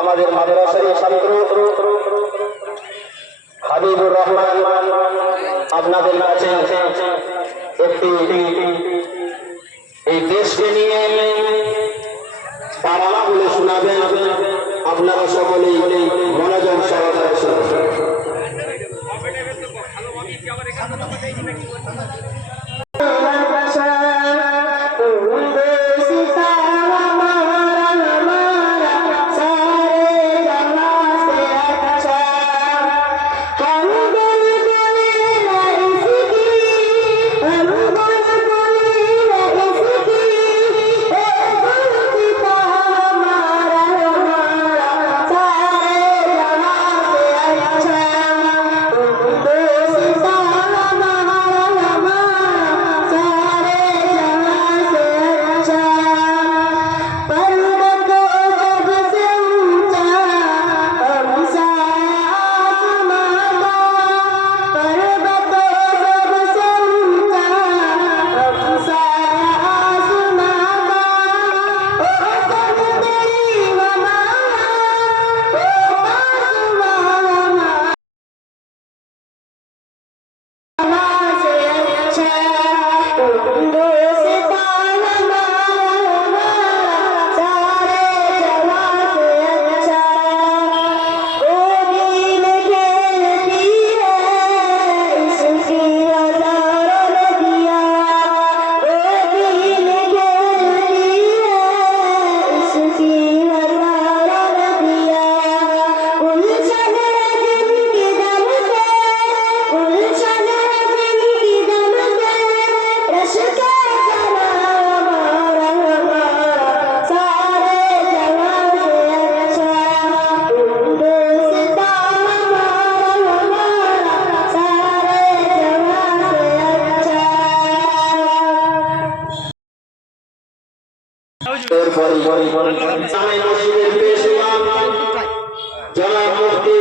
আমাদের মাদ্রাসার ছাত্র হাবিবুর রহমান আপনাদের কাছে একটি এই দেশকে নিয়ে পারা বলে শোনাবেন। আপনারা সকলেই মনোযোগ সহকারে শুনবেন এরপরে জামাই মসজিদের পেশ ইমাম জনাব